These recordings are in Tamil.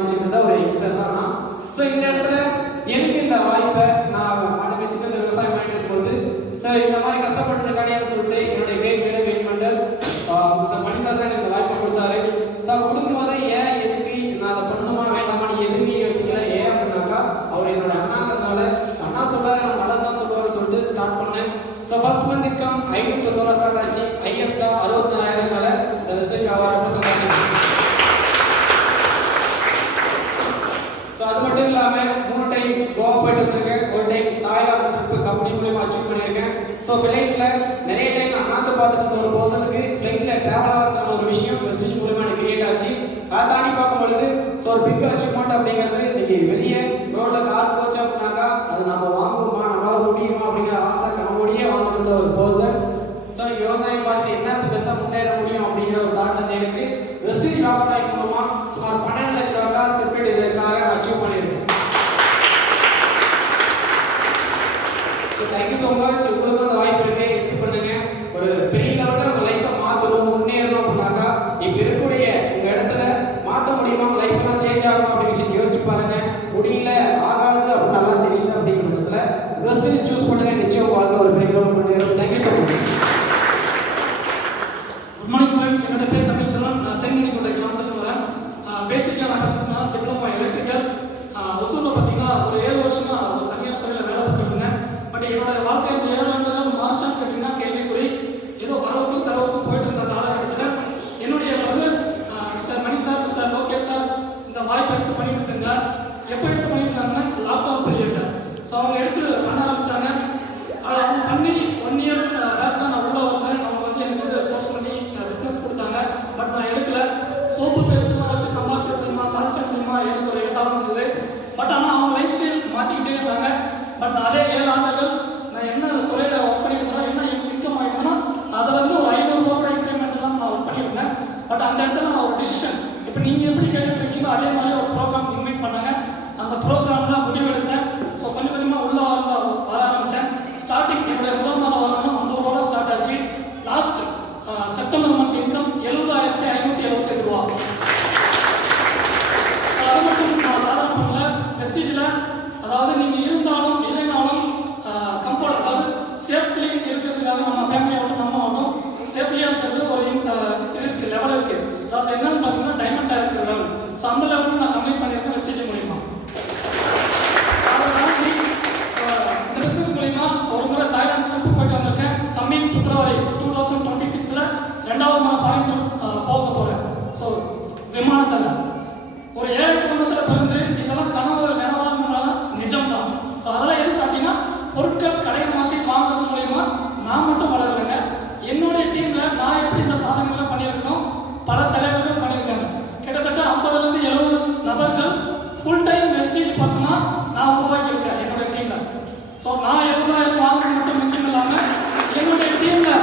வச்சுருந்த ஒரு யங்ஸ்டர் தான் நான். ஸோ இந்த இடத்துல எனக்கு இந்த வாய்ப்பை நான் மாடு வச்சுட்டு இந்த விவசாயம் பண்ணிட்டு இருக்கும்போது சார் இந்த மாதிரி கஷ்டப்பட்டு இருக்கானேன்னு சொல்லிட்டு என்னுடைய கிரேட் லீடர் கவர்மெண்டர் மிஸ்டர் மணி சார் தான் எனக்கு இந்த வாய்ப்பை கொடுத்தாரு. சார் கொடுக்கும்போது ஏன் எதுக்கு நான் அதை பண்ணணுமா வேண்டாமான்னு எதுவுமே யோசிக்கல. ஏன் அப்படின்னாக்கா அவர் என்னோட அண்ணாங்கிறதுனால அண்ணா சொல்றாரு நான் மலர் தான் சொல்லுவாரு சொல்லிட்டு ஸ்டார்ட் பண்ணேன். So first month income 590 start ஆச்சு. ஹையஸ்டா 64,000 மேல இந்த வெஸ்டேஜ் ரெப்ரசென்ட் ஆச்சு. அது மட்டும் இல்லாமல் 3 டைம் கோவா போயிட்டு வந்திருக்கேன். ஒரு டைம் தாய்லாந்து ட்ரிப்பு கம்பெனி மூலியமாக அச்சீவ் பண்ணியிருக்கேன். ஸோ ஃப்ளைட்டில் நிறைய டைம் நான் அண்ணாந்து பார்த்துட்டு ஒரு பர்சனுக்கு ஃப்ளைட்டில் ட்ராவல் ஆகிறதுக்கான ஒரு விஷயம் வெஸ்டேஜ் மூலியமாக எனக்கு கிரியேட் ஆச்சு. அதை தாண்டி பார்க்கும்பொழுது ஸோ ஒரு பிக் அச்சீவ்மெண்ட் அப்படிங்கிறது இன்னைக்கு வெளியே ரோடில் கார் போச்சு அப்படின்னாக்கா அது நம்ம வாங்குவோமா நம்மளால் முடியுமா அப்படிங்கிற ஆசை கனவோடையே வாழ்ந்துட்டு இருந்த ஒரு பர்சன். ஸோ எனக்கு விவசாயம் பார்த்து என்ன பெருசாக முன்னேற முடியும் அப்படிங்கிற ஒரு தாட் வந்து எனக்கு வெஸ்டேஜ் வியாபாரம் மூலமாக சுமார் 12 லட்ச ரூபா சிற்பி டிசைன் காரை அச்சீவ் பண்ணியிருக்கேன். So thank you so much. உங்களுக்கு அந்த வாய்ப்பு இருக்கு, எடுத்து பண்ணுங்க. ஒரு பெரிய லெவலில் உங்கள் லைஃப்பை மாற்றணும் முன்னேறணும் அப்படின்னாக்கா இப்போ இருக்கக்கூடிய உங்கள் இடத்துல மாற்ற முடியுமா, லைஃப்லாம் சேஞ்ச் ஆகணும் அப்படின்னு சொல்லி யோசிச்சு பாருங்க. முடியல ஆகாது அப்படின்னு நல்லா தெரியுது அப்படிங்கிற பட்சத்தில் வெஸ்டேஜ் சூஸ் பண்ணுங்க. நிச்சயம் வாழ்க்கை ஒரு பெரிய லெவல் முன்னேறும். Thank you so much. Good morning friends. என்னோட பேர் தமிழ் செல்வன். நான் தென்கிணிக்கோட்டை கிராமத்துக்கு வரேன். பேசிக்காக நான் படிச்சதுன்னா டிப்ளமோ எலக்ட்ரிக்கல். ஒசூரில் பார்த்தீங்கன்னா ஒரு 7 வருஷமா ஒரு தனியார் துறையில் வேலை பார்த்துட்டு இருந்தேன். பட் என்னோட வாழ்க்கை இந்த 7 ஆண்டுகள் மார்ச்சான்னு கேட்டிங்கன்னா கேள்விக்குறி. ஏதோ வரவுக்கும் செலவுக்கும் போயிட்டு இருந்த காலகட்டத்தில் என்னுடைய பிரதர்ஸ் மிஸ்டர் மணி சார், மிஸ்டர் லோகேஷ் சார் இந்த வாய்ப்பு எடுத்து பண்ணிட்டு இருந்தாங்க. எப்போ எடுத்து பண்ணிட்டு இருந்தாங்கன்னா லாக்டவுன் பீரியடில். ஸோ அவங்க எடுத்து பண்ண ஆரம்பித்தாங்க. அவங்க பண்ணி 1 இயர் பேக் தான் நான் உள்ளே வந்தேன். அவங்க வந்து எனக்கு வந்து ஃபோர்ஸ் பண்ணி பிஸ்னஸ் கொடுத்தாங்க. பட் நான் எடுக்கல. சோப்பு பேஸ்ட்லாம் வச்சு சம்பாதிச்ச முடியுமா சாதிச்ச முடியுமா எனக்கு ஒரு எதாவும் இருந்தது. பட் ஆனால் அவங்க லைஃப் ஸ்டைல் மாற்றிக்கிட்டே இருந்தாங்க. பட் அதே 7 ஆண்டுகள் நான் என்ன துறையில் ஒர்க் பண்ணிட்டு இருந்தேன், என்ன இன்கம் ஆகிட்டுனா அதுலேருந்து ஒரு 500 ரூபாயோட இன்க்ரிமெண்ட்லாம் நான் ஒர்க் பண்ணிட்டு இருந்தேன். பட் அந்த இடத்துல நான் ஒரு டிசிஷன் இப்போ நீங்கள் எப்படி கேட்டுருக்கீங்களோ அதே மாதிரி ஒரு ப்ரோக்ராம் இன்வைட் பண்ணாங்க. அந்த ப்ரோக்ராமில் முடிவெடுத்தேன். ஸோ கொஞ்சம் கொஞ்சமாக உள்ளே வர ஆரம்பித்தேன். ஸ்டார்டிங் என்னுடைய முதல் மாதம் வரணும் 50 ரூபா ஸ்டார்ட் ஆச்சு. லாஸ்ட் செப்டம்பர் மந்த் இன்கம் 70,578 ரூபா. ஸோ அது மட்டும் நான் சாதனை பண்ணல. வெஸ்டேஜில் அதாவது நீங்கள் இருந்தாலும் இல்லைனாலும் கம்ஃபர்ட் அதாவது சேஃப்லி இருக்கிறதுக்காக நம்ம ஃபேமிலியாகட்டும் நம்ம ஆகட்டும் சேஃப்லியாக இருக்கிறது ஒரு இருக்குது லெவல் இருக்குது. ஸோ அது என்னன்னு பார்த்தீங்கன்னா டைமண்ட் டைரக்டர் லெவல். ஸோ அந்த லெவலில் நான் கம்ப்ளீட் பண்ணியிருக்கேன் வெஸ்டேஜ் மூலிமா. அதை தாண்டி இந்த பிஸ்னஸ் மூலிமா ஒரு முறை தாய்லாந்து ட்ரிப்பு போயிட்டு வந்திருக்கேன். கம்மிங் பிப்ரவரி 2026 2வது முறை ஃபாரின் ட்ரிப் போக போகிறேன். ஸோ விமானத்தில் ஒரு 7 குடும்பத்தில் பிறந்து இதெல்லாம் கனவு நினைவான நிஜம்தான். ஸோ அதெல்லாம் எது சாத்தியம்னா பொருட்கள் கடையை மாற்றி வாங்குறது மூலிமா நான் மட்டும் வளரலைங்க. என்னுடைய டீமில் நான் எப்படி இந்த சாதனைகள்லாம் பண்ணியிருக்கணும் பல தலைவர்கள் பண்ணியிருக்காங்க. கிட்டத்தட்ட 50லேருந்து 70 நபர்கள் ஃபுல் டைம் வெஸ்டேஜ் பர்சனாக நான் உருவாக்கியிருக்கேன் என்னுடைய டீமில். ஸோ நான் 70,000 வாங்குறது மட்டும் முக்கியம் இல்லாமல் என்னுடைய டீமில்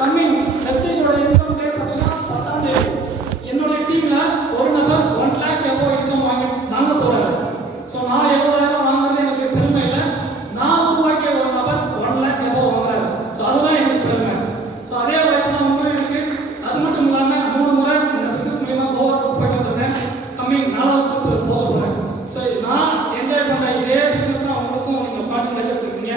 கம்மிங் வெஸ்டேஜோட இன்கம் டே பார்த்தீங்கன்னா 10ஆம் தேதி என்னுடைய டீமில் ஒரு நபர் 1 lakh எபோவ் இன்கம் வாங்க போகிறாரு. ஸோ நான் 70,000 வாங்குறது எனக்கு பெருமை இல்லை. நான் உருவாக்கிய ஒரு நபர் 1 lakh எபோவ் வாங்குறாரு. ஸோ அதுதான் எனக்கு பெருமை. ஸோ அதே வாய்ப்பு தான் உங்களும் இருக்குது. அது மட்டும் இல்லாமல் 3 முறை இந்த பிஸ்னஸ் மூலிமா கோவா ட்ரிப் போயிட்டு வந்திருக்கேன். கம்மிங் 4வது ட்ரிப் போக போகிறேன். ஸோ நான் என்ஜாய் பண்ணுற இதே பிஸ்னஸ் தான் உங்களுக்கும் நீங்கள் பாட்டு கேட்டுருக்கீங்க.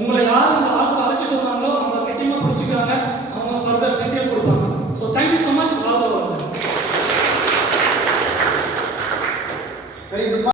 உங்களை யார் இந்த ஆளுக்கு அழைச்சிட்டு வந்தாங்களோ அவங்கள கெட்டியமாக பிடிச்சிக்கிறாங்க. அவங்க ஃபர்தர் டீட்டெயில் கொடுப்பாங்க. So thank you so much. Very good.